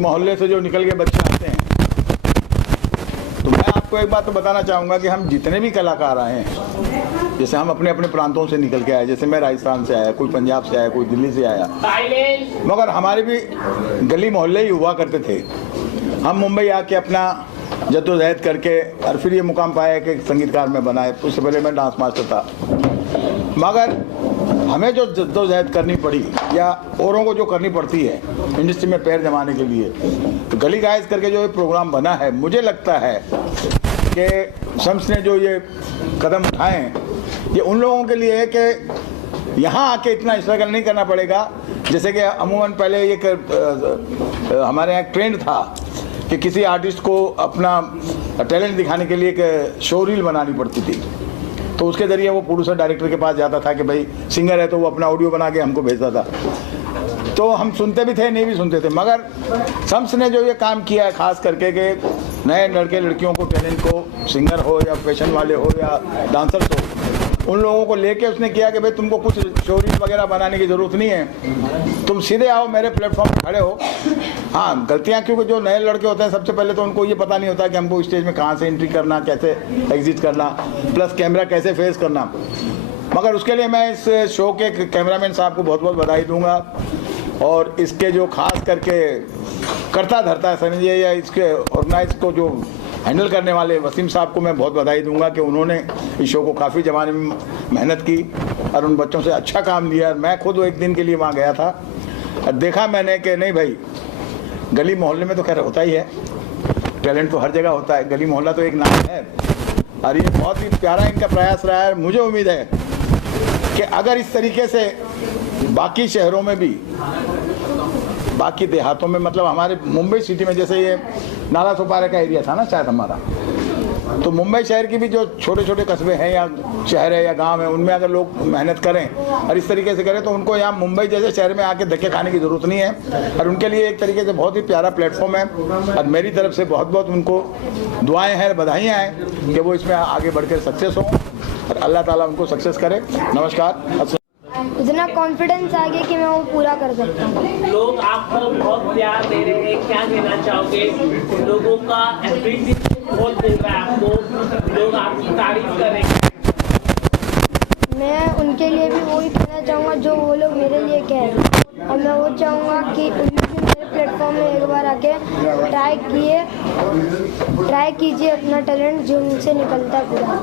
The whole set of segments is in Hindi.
मोहल्ले से जो निकल के बच्चे आते हैं, तो मैं आपको एक बात तो बताना चाहूँगा कि हम जितने भी कलाकार आए हैं, जैसे हम अपने अपने प्रांतों से निकल के आए, जैसे मैं राजस्थान से आया, कोई पंजाब से आया, कोई दिल्ली से आया, मगर हमारे भी गली मोहल्ले ही हुआ करते थे। हम मुंबई आके अपना जद्दोजहद करके और फिर ये मुकाम पाया कि संगीतकार में बनाए। उससे पहले मैं डांस मास्टर था, मगर हमें जो जद्दोजहद करनी पड़ी या औरों को जो करनी पड़ती है इंडस्ट्री में पैर जमाने के लिए, तो गली गाइस करके जो ये प्रोग्राम बना है, मुझे लगता है कि शम्स ने जो ये कदम उठाए ये उन लोगों के लिए है कि यहाँ आके इतना स्ट्रगल नहीं करना पड़ेगा। जैसे कि अमूमन पहले ये हमारे यहाँ ट्रेंड था कि किसी आर्टिस्ट को अपना टैलेंट दिखाने के लिए एक शो रील बनानी पड़ती थी, तो उसके ज़रिए वो प्रोड्यूसर डायरेक्टर के पास जाता था कि भाई सिंगर है, तो वो अपना ऑडियो बना के हमको भेजता था। तो हम सुनते भी थे, नहीं भी सुनते थे, मगर शम्स ने जो ये काम किया है खास करके कि नए लड़के लड़कियों को, टैलेंट को, सिंगर हो या फैशन वाले हो या डांसर्स हो, उन लोगों को लेके उसने किया कि भाई तुमको कुछ स्टोरीज वगैरह बनाने की ज़रूरत नहीं है, तुम सीधे आओ मेरे प्लेटफॉर्म पर खड़े हो। हाँ, गलतियाँ क्योंकि जो नए लड़के होते हैं सबसे पहले तो उनको ये पता नहीं होता कि हमको स्टेज में कहाँ से एंट्री करना, कैसे एग्जिट करना, प्लस कैमरा कैसे फेस करना। मगर उसके लिए मैं इस शो के कैमरामैन साहब को बहुत बहुत बधाई दूँगा, और इसके जो खास करके करता धरता समझिए या इसके ऑर्गेनाइज को जो हैंडल करने वाले वसीम साहब को मैं बहुत बधाई दूंगा कि उन्होंने इस शो को काफ़ी ज़माने में मेहनत की और उन बच्चों से अच्छा काम लिया। मैं खुद एक दिन के लिए वहाँ गया था और देखा मैंने कि नहीं भाई, गली मोहल्ले में तो खैर होता ही है, टैलेंट तो हर जगह होता है, गली मोहल्ला तो एक नाम है, और ये बहुत ही प्यारा इनका प्रयास रहा है। मुझे उम्मीद है कि अगर इस तरीके से बाकी शहरों में भी, बाकी देहातों में, मतलब हमारे मुंबई सिटी में, जैसे ये नाला सोपारा का एरिया था ना शायद हमारा, तो मुंबई शहर की भी जो छोटे छोटे कस्बे हैं या शहर है या गांव है, उनमें अगर लोग मेहनत करें और इस तरीके से करें तो उनको यहाँ मुंबई जैसे शहर में आके धक्के खाने की ज़रूरत नहीं है, और उनके लिए एक तरीके से बहुत ही प्यारा प्लेटफॉर्म है। और मेरी तरफ से बहुत बहुत उनको दुआएँ हैं, बधाइयाँ हैं कि वो इसमें आगे बढ़कर सक्सेस हों और अल्लाह ताला उनको सक्सेस करे। नमस्कार। इतना कॉन्फिडेंस आ गया कि मैं वो पूरा कर सकता हूँ। लोग आपको बहुत प्यार दे रहे हैं, क्या कहना चाहोगे? लोगों का एप्रिसिएशन बहुत मिल रहा है आपको, लोग आपकी तारीफ कर रहे हैं। मैं उनके लिए भी वही कहना चाहूँगा जो वो लोग मेरे लिए कह रहे हैं, और मैं वो चाहूँगा कि उन लोग भी मेरे प्लेटफॉर्म में एक बार आके ट्राई कीजिए अपना टैलेंट जो उनसे निकलता है पूरा।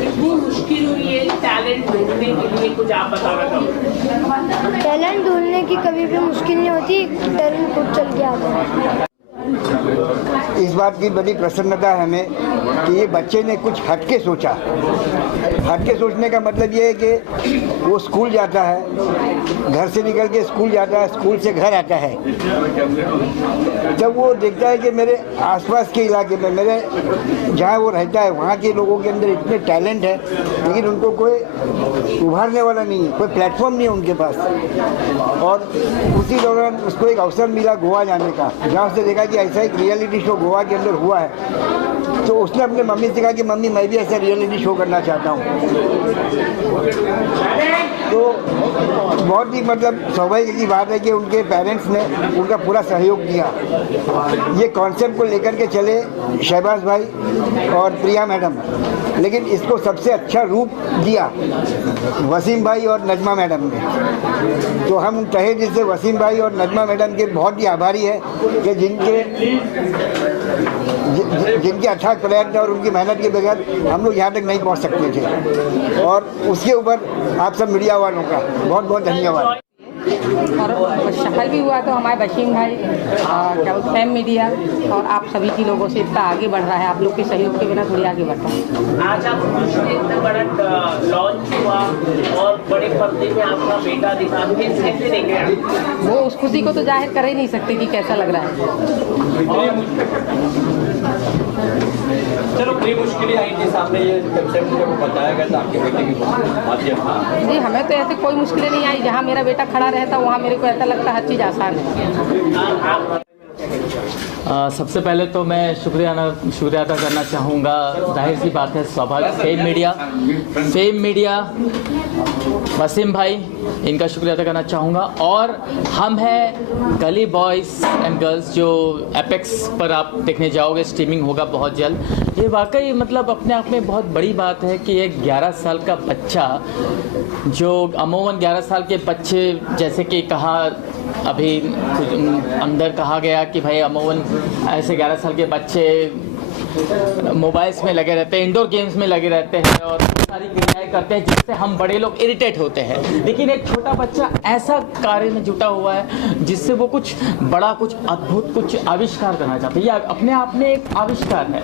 कितनी मुश्किल हुई है टैलेंट ढूंढने के लिए, कुछ आप बताना चाहोगे? टैलेंट ढूंढने की कभी भी मुश्किल नहीं होती, टैलेंट खुद चल के आता है। इस बात की बड़ी प्रसन्नता है हमें कि ये बच्चे ने कुछ हटके सोचा। हटके सोचने का मतलब ये है कि वो स्कूल जाता है, घर से निकल के स्कूल जाता है, स्कूल से घर आता है, जब वो देखता है कि मेरे आसपास के इलाके में, मेरे जहाँ वो रहता है वहाँ के लोगों के अंदर इतने टैलेंट है, लेकिन उनको कोई उभारने वाला नहीं है, कोई प्लेटफॉर्म नहीं है उनके पास। और उसी दौरान उसको एक अवसर मिला गोवा जाने का, जहाँ उसने देखा कि ऐसा एक रियलिटी शो गोवा के अंदर हुआ है, तो उसने अपने मम्मी से कहा कि मम्मी मैं भी ऐसा रियलिटी शो करना चाहता हूँ। तो बहुत ही मतलब सौभाग्य की बात है कि उनके पेरेंट्स ने उनका पूरा सहयोग दिया। ये कॉन्सेप्ट को लेकर के चले शहबाज भाई और प्रिया मैडम, लेकिन इसको सबसे अच्छा रूप दिया वसीम भाई और नजमा मैडम ने। तो हम तहे दिल से वसीम भाई और नजमा मैडम के बहुत ही आभारी है कि जिनके अथाक प्रयत्न और उनकी मेहनत के बगैर हम लोग यहाँ तक नहीं पहुँच सकते थे। और उसके ऊपर आप सब मीडिया वालों का बहुत बहुत धन्यवाद। और सफल भी हुआ तो हमारे वसीम भाई, क्या बोलते हैं, मीडिया और आप सभी की लोगों से इतना आगे बढ़ रहा है, आप लोग के सहयोग के बिना थोड़ी आगे बढ़ता है। आज आप खुश हैं, इतना बड़ा लॉन्च हुआ और बड़े पर्दे में आपका बेटा दिखा, कैसे देख रहे हैं? वो उस खुशी को तो जाहिर कर ही नहीं सकते कि कैसा लग रहा है। चलो बड़ी मुश्किलें आई थी सामने, ये कंसेप्ट जब बताया गया था आपके बेटे की माध्यम से। जी, हमें तो ऐसे कोई मुश्किलें नहीं आई। जहाँ मेरा बेटा खड़ा रहता वहाँ मेरे को ऐसा लगता हर चीज़ आसान है। सबसे पहले तो मैं शुक्रिया अदा करना चाहूँगा। जाहिर सी बात है, स्वाभाविक फेम मीडिया वसीम भाई, इनका शुक्रिया अदा करना चाहूँगा। और हम हैं गली बॉयज़ एंड गर्ल्स, जो एपेक्स पर आप देखने जाओगे, स्ट्रीमिंग होगा बहुत जल्द। ये वाकई मतलब अपने आप में बहुत बड़ी बात है कि एक 11 साल का बच्चा, जो अमूमन 11 साल के बच्चे, जैसे कि कहा अभी कुछ अंदर कहा गया कि भाई अमूमन ऐसे 11 साल के बच्चे मोबाइल्स में लगे रहते हैं, इंडोर गेम्स में लगे रहते हैं और सारी क्रियाएं करते हैं जिससे हम बड़े लोग इरिटेट होते हैं। लेकिन एक छोटा बच्चा ऐसा कार्य में जुटा हुआ है जिससे वो कुछ बड़ा, कुछ अद्भुत, कुछ आविष्कार करना चाहता है। ये अपने आप में एक आविष्कार है।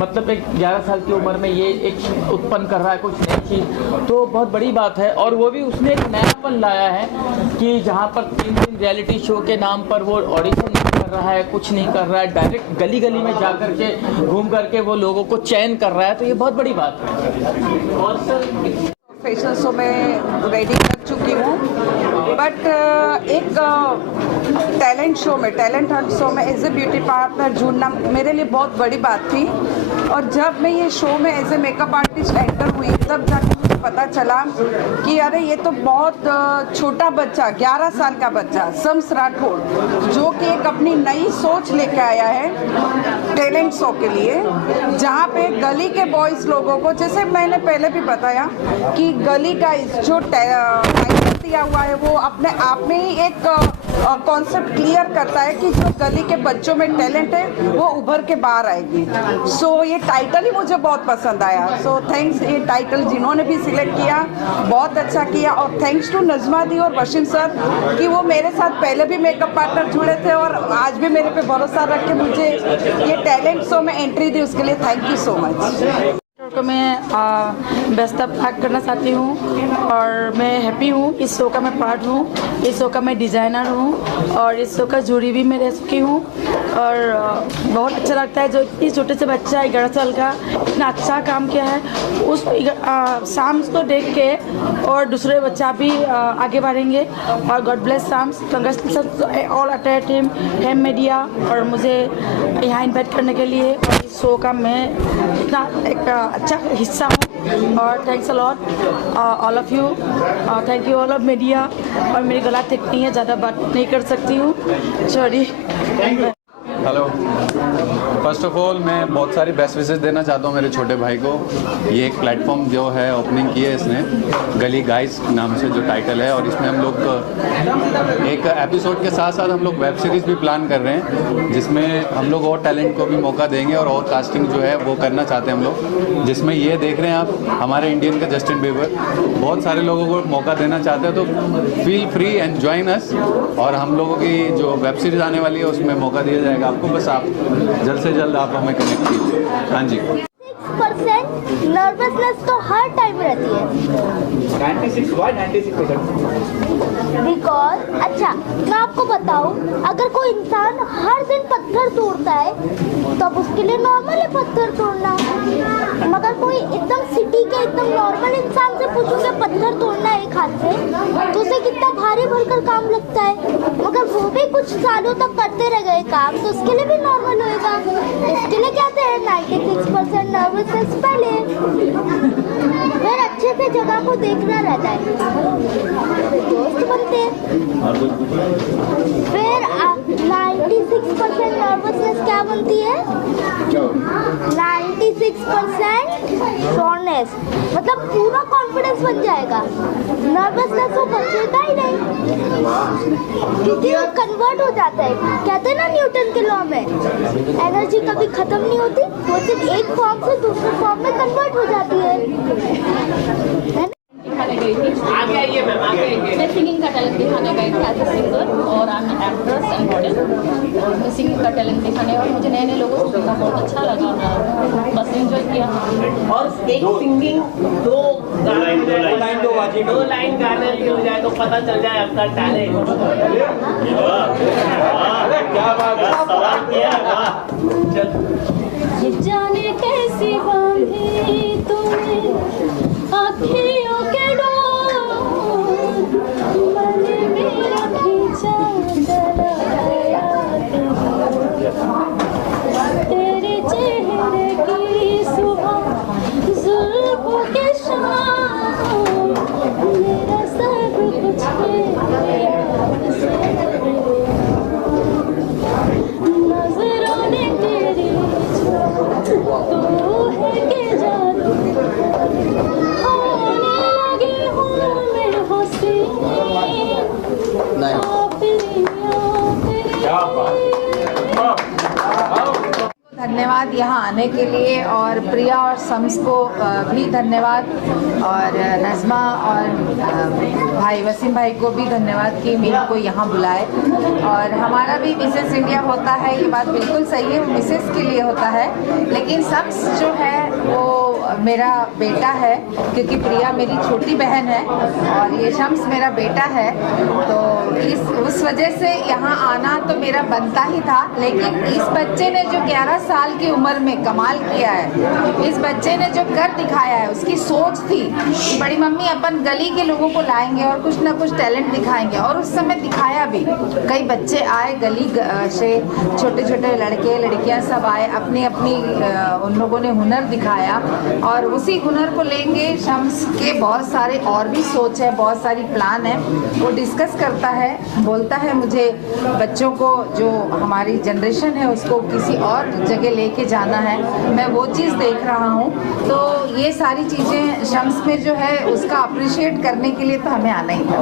मतलब एक 11 साल की उम्र में ये एक उत्पन्न कर रहा है कुछ नई चीज़, तो बहुत बड़ी बात है। और वो भी उसने एक नयापन लाया है कि जहाँ पर 3 दिन रियलिटी शो के नाम पर वो ऑडिशन नहीं कर रहा है, कुछ नहीं कर रहा है, डायरेक्ट गली गली में जा कर के घूम करके वो लोगों को चयन कर रहा है, तो ये बहुत बड़ी बात है। और सर फैशन शो में रेडी कर चुकी हूँ, बट एक टैलेंट शो में, टैलेंट हंट शो में एज ए ब्यूटी पार्टनर जुड़ना मेरे लिए बहुत बड़ी बात थी। और जब मैं ये शो में as a makeup artist enter हुई, तब जाकर मुझे पता चला कि अरे ये तो बहुत छोटा बच्चा, 11 साल का बच्चा शम्स राठौड़, जो कि एक अपनी नई सोच लेके आया है टैलेंट शो के लिए, जहाँ पे गली के बॉयज़ लोगों को, जैसे मैंने पहले भी बताया कि गली का जो टाइटल दिया हुआ है वो अपने आप में ही एक कॉन्सेप्ट क्लियर करता है कि जो गली के बच्चों में टैलेंट है वो उभर के बाहर आएगी। सो ये टाइटल ही मुझे बहुत पसंद आया। सो थैंक्स, ये टाइटल जिन्होंने भी सिलेक्ट किया बहुत अच्छा किया। और थैंक्स टू नजमा दी और वसीम सर कि वो मेरे साथ पहले भी मेकअप पार्टनर जुड़े थे और आज भी मेरे पे भरोसा रख के मुझे ये टैलेंट शो में एंट्री दी, उसके लिए थैंक यू सो मच। को मैं बेस्ट ऑफ लक करना चाहती हूँ और मैं हैप्पी हूँ इस शो का मैं पार्ट हूँ, इस शो का मैं डिज़ाइनर हूँ और इस शो का जूरी भी मैं रह चुकी हूँ। और बहुत अच्छा लगता है जो इतनी छोटे से बच्चा 11 साल का इतना अच्छा काम किया है, उस शाम्स को देख के और दूसरे बच्चा भी आगे बढ़ेंगे। और God bless Shams, congratulation all attend team, fame media, और मुझे यहाँ इन्वाइट करने के लिए। और इस शो का मैं इतना एक अच्छा हिस्सा हूँ और thanks a lot all of you, thank you all of media. और मेरी गला ठीक नहीं है, ज़्यादा बात नहीं कर सकती हूँ, sorry. Hello, first of all मैं बहुत सारी बेस्ट विशेस देना चाहता हूँ मेरे छोटे भाई को। ये एक प्लेटफॉर्म जो है ओपनिंग की है इसने, गली गाइस नाम से जो टाइटल है, और इसमें हम लोग एक एपिसोड के साथ साथ हम लोग वेब सीरीज़ भी प्लान कर रहे हैं, जिसमें हम लोग और टैलेंट को भी मौका देंगे और कास्टिंग जो है वो करना चाहते हैं हम लोग। जिसमें ये देख रहे हैं आप हमारे इंडियन के जस्टिन बीबर, बहुत सारे लोगों को मौका देना चाहते हैं, तो feel free and join us. और हम लोगों की जो वेब सीरीज़ आने वाली है उसमें मौका दिया जाएगा आपको, बस आप जल्द से जल्द आप हमें कनेक्ट कीजिए। हाँ जी। 6% नर्वसनेस तो हर टाइम रहती है। 96 why 96%? बिकॉज अच्छा मैं आपको बताऊं, अगर कोई इंसान हर दिन पत्थर तोड़ता है तब उसके लिए नॉर्मल है पत्थर तोड़ना। मगर कोई एकदम सिटी के एकदम नॉर्मल इंसान से पूछूंगे पत्थर तोड़ना एक हाथ से तो उसे कितना भारी भरकर काम लगता है, मगर वो भी कुछ सालों तक करते रह गए काम तो उसके लिए भी नॉर्मल होएगा। इसके लिए कहते हैं 96% नर्वसनेस पहले, फिर अच्छे से जगह को देखना रहता है, दोस्त बनते हैं। फिर 96% नर्वसनेस क्या बनती है? 96% श्योरनेस, मतलब पूरा कॉन्फिडेंस बन जाएगा, नर्वसनेस वो बचेगा ही नहीं, क्योंकि वो कन्वर्ट हो जाता है। कहते हैं ना न्यूटन के लॉ में एनर्जी कभी खत्म नहीं होती, वो सिर्फ एक फॉर्म से दूसरे फॉर्म में कन्वर्ट हो जाती है। आगे आइए मैम, आगे आइए। मैं सिंगिंग का टैलेंट दिखाने गई थी एज ए सिंगर और I am actress and model. मैं सिंगिंग का टैलेंट दिखाने और मुझे नए नए लोगों से सीखा, बहुत अच्छा लगा, बस एंजॉय किया। और एक सिंगिंग दो लाइन गाने की हो जाए तो पता चल जाए आपका टैलेंट। क्या बात है, सवाल किया। ये जाने कैसी बांधी तूने आँखियों के डोर, मन में रखी चादर धन्यवाद यहाँ आने के लिए, और प्रिया और शम्स को भी धन्यवाद, और नज़मा और भाई वसीम भाई को भी धन्यवाद कि मेरे को यहाँ बुलाए। और हमारा भी मिसेस इंडिया होता है, ये बात बिल्कुल सही है, वो मिसेस के लिए होता है, लेकिन शम्स जो है वो मेरा बेटा है, क्योंकि प्रिया मेरी छोटी बहन है और ये शम्स मेरा बेटा है। तो उस वजह से यहाँ आना तो मेरा बनता ही था। लेकिन इस बच्चे ने जो 11 साल की उम्र में कमाल किया है, इस बच्चे ने जो कर दिखाया है, उसकी सोच थी कि बड़ी मम्मी अपन गली के लोगों को लाएंगे और कुछ ना कुछ टैलेंट दिखाएंगे, और उस समय दिखाया भी। कई बच्चे आए गली से, छोटे छोटे लड़के लड़कियां सब आए, अपनी अपनी उन लोगों ने हुनर दिखाया, और उसी हुनर को लेंगे शम्स के बहुत सारे और भी सोच है, बहुत सारी प्लान है, वो डिस्कस करता है, बोलता है मुझे बच्चों को, जो हमारी जनरेशन है उसको किसी और जगह लेके जाना है, मैं वो चीज़ देख रहा हूँ। तो ये सारी चीज़ें शम्स में जो है उसका अप्रिशिएट करने के लिए तो हमें आना ही था।